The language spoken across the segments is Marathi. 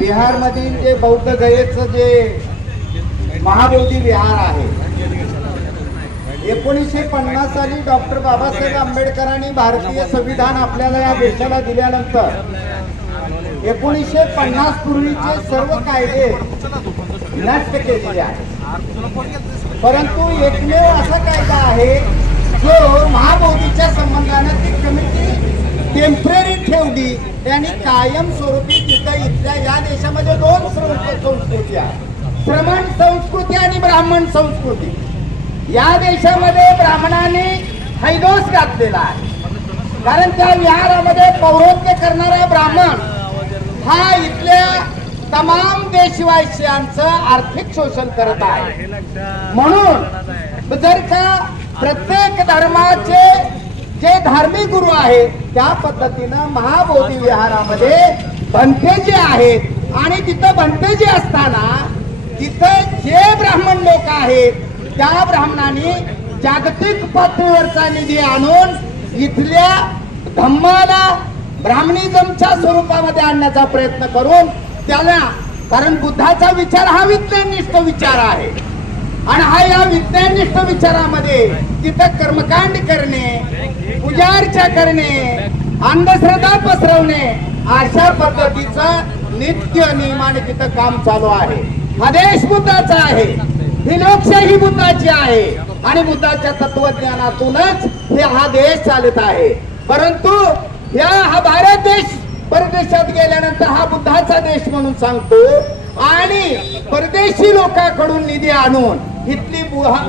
बिहारमधील जे बौद्ध गयेचं जे महाबोधी विहार आहे एकोणीसशे पन्नास साली डॉक्टर बाबासाहेब आंबेडकरांनी भारतीय संविधान आपल्याला या देशाला दिल्यानंतर एकोणीसशे पन्नास पूर्वीचे सर्व कायदे नष्ट केलेले आहेत. परंतु एकमेव असा कायदा आहे जो महाबोधीच्या संबंधाने ती कमिटी टेंपररी ठेवली त्यांनी कायम स्वरूपी इथल्या या देशामध्ये दोन संस्कृती आहेत. श्रमण संस्कृती आणि ब्राह्मण संस्कृती. या देशामध्ये ब्राह्मणांनी हैदोस घातलेला आहे. कारण त्या विहारामध्ये पौरोत्य करणारा ब्राह्मण हा इथल्या तमाम देशवासियांचं आर्थिक शोषण करत आहे. म्हणून जर का प्रत्येक धर्माचे जे धार्मिक गुरु आहेत त्या पद्धतीनं महाबोधी विहारामध्ये भंतेजी आहेत आणि तिथं भंतेजी असताना तिथं जे ब्राह्मण लोक आहेत त्या ब्राह्मणांनी जागतिक पातळीवरचा निधी आणून इथल्या धम्माला ब्राह्मणिझमच्या स्वरूपामध्ये आणण्याचा प्रयत्न करून त्याला कारण बुद्धाचा विचार हा विज्ञाननिष्ठ विचार आहे. आणि हा या विज्ञाननिष्ठ विचारामध्ये तिथं कर्मकांड करणे पूजा अर्चा करणे अंधश्रद्धा पसरवणे अशा पद्धतीचं नित्य नियमाने तिथं काम चालू आहे. हा देश बुद्धाचा आहे. ही लोकशाही बुद्धाची आहे. आणि बुद्धाच्या तत्वज्ञानातूनच हे हा देश चालत आहे. परंतु या हा भारत देश परदेशात गेल्यानंतर हा बुद्धाचा देश म्हणून सांगतो. आणि परदेशी लोकांकडून निधी आणून इथली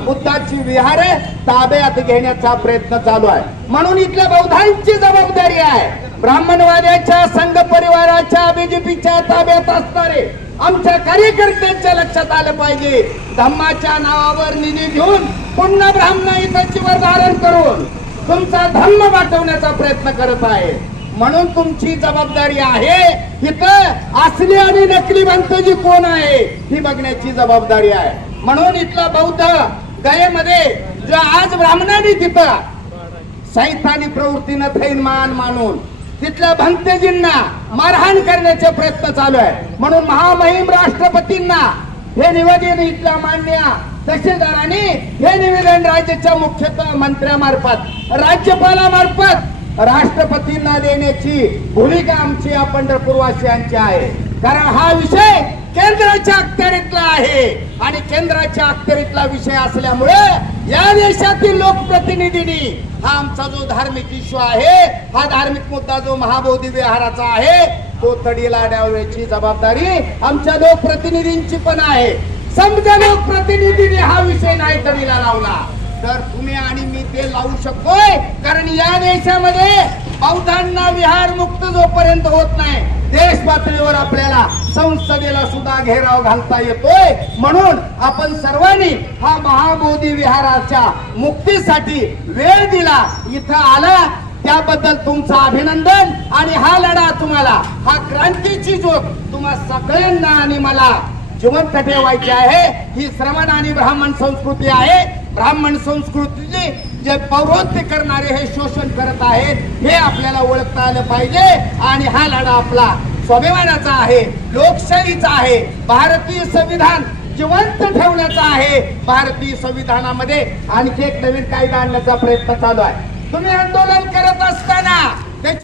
बुद्धाची विहार ताब्यात घेण्याचा प्रयत्न चालू आहे. म्हणून इथल्या बौद्धांची जबाबदारी आहे. ब्राह्मणवाद्याच्या संघ परिवाराच्या बीजेपीच्या ताब्यात असणारे आमच्या कार्यकर्त्यांच्या लक्षात आलं पाहिजे. धम्माच्या नावावर निधी घेऊन पुन्हा ब्राह्मण हिताचीवर धारण करून तुमचा धम्म वाटवण्याचा प्रयत्न करत आहे. म्हणून तुमची जबाबदारी आहे इथं असली आणि नकली भंतजी कोण आहे ही बघण्याची जबाबदारी आहे. म्हणून इथला बौद्ध गयेमध्ये जो आज ब्राह्मणांनी तिथं सैतानी प्रवृत्तीनं थैन मान मानून तिथल्या भंतेजींना मारहाण करण्याचे प्रयत्न चालू आहे. म्हणून महामहिम राष्ट्रपतींना हे निवेदन इथल्या मान्य तहसीलदारांनी हे निवेदन राज्याच्या मुख्य मंत्र्यामार्फत राज्यपालामार्फत राष्ट्रपतींना देण्याची भूमिका आमची या पंढरपूरवासियांची आहे. कारण हा विषय केंद्राच्या अखत्यारीतला आहे. आणि केंद्राच्या अखत्यारीतला विषय असल्यामुळे या देशातील लोकप्रतिनिधींनी हा आमचा जो धार्मिक इश्यू आहे हा धार्मिक मुद्दा जो महाबोधी विहाराचा आहे तो तडीला डावण्याची जबाबदारी आमच्या लोकप्रतिनिधींची पण आहे. समजा लोकप्रतिनिधींनी हा विषय नाही तडीला लावला. तर तुम्ही आणि मी ते लावू शकतोय. कारण या देशामध्ये बौद्धांना विहार मुक्त जोपर्यंत होत नाही देश पातळीवर आपल्याला संसदेला सुद्धा घेराव घालता येतोय. म्हणून आपण सर्वांनी हा महाबोधी विहाराच्या मुक्तीसाठी वेळ दिला इथं आला. त्याबद्दल तुमचं अभिनंदन. आणि हा लढा तुम्हाला हा क्रांतीची ज्योत तुम्हा सगळ्यांना आणि मला जिवंत ठेवायची आहे. ही श्रवण आणि ब्राह्मण संस्कृती आहे. ब्राह्मण संस्कृतीचे जे पौरोत्य करणारे हे शोषण करत आहेत हे आपल्याला ओळखता आलं पाहिजे. आणि हा लढा आपला स्वाभिमानाचा आहे लोकशाहीचा आहे भारतीय संविधान जिवंत ठेवण्याचा आहे. भारतीय संविधानामध्ये आणखी एक नवीन कायदा आणण्याचा प्रयत्न चालू आहे. तुम्ही आंदोलन करत असताना